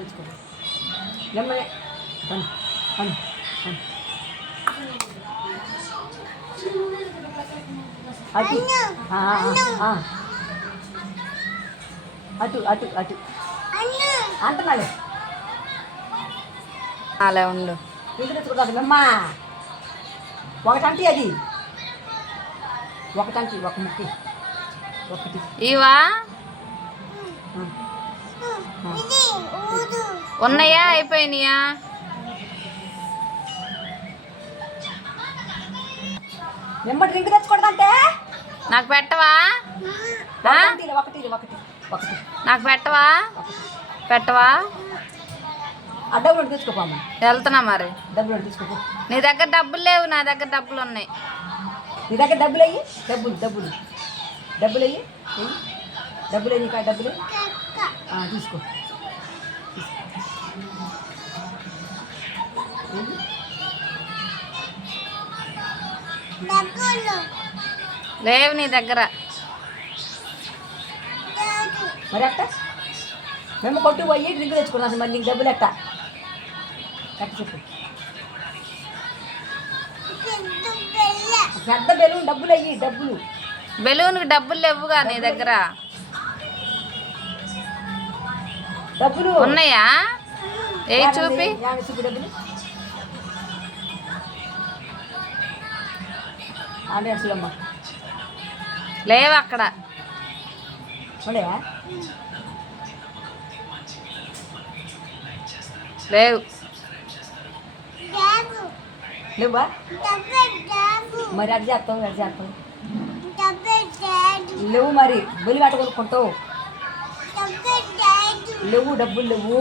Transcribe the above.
తెచ్చుకో నెమ్మది పని పని పని అటు అటు అటు అటు అంటున్నాడు అలా ఉండు. ఇంటి తెచ్చుకోదాం అమ్మా ఒకటంటి అది ఒకటంటి ఒక ముక్కి ఒకటి ఇవా ఉన్నాయా అయిపోయినాయా? నెమ్మది ఇంటి తెచ్చుకోవడంటే నాకు పెట్టవా? ఒకటి ఒకటి ఒకటి ఒకటి నాకు పెట్టవా? పెట్టవా? ఆ డబ్బులు తెచ్చుకోపమ్మా. వెళ్తున్నా మరి. డబ్బులు తీసుకోపో. నీ దగ్గర డబ్బులు లేవు, నా దగ్గర డబ్బులు ఉన్నాయి. నీ దగ్గర డబ్బులు అయ్యి డబ్బులు డబ్బులు డబ్బులు అయ్యి డబ్బులు అయ్యి ఇంకా డబ్బులు తీసుకో. లేవు నీ దగ్గర. మరి అట్ట మేము కొట్టు పోయి డ్రింక్ తెచ్చుకున్నాను. మరి నీకు డబ్బులు ఎట్ట ఎట్ట చెప్పు. పెద్ద బెలూన్ డబ్బులు అయ్యి డబ్బులు. బెలూన్కి డబ్బులు లేవుగా నీ దగ్గర. డబ్బులు ఉన్నాయా? ఏ చూపి. చూపి డబ్బులు. అమ్మా లేవు అక్కడ. ఉండయా? లేవు. లేవా? మరి అది చేస్తావు అది చేస్తావు. లేవు మరి బొలి ఆట కొనుక్కుంటావు. లేవు డబ్బులు లేవు.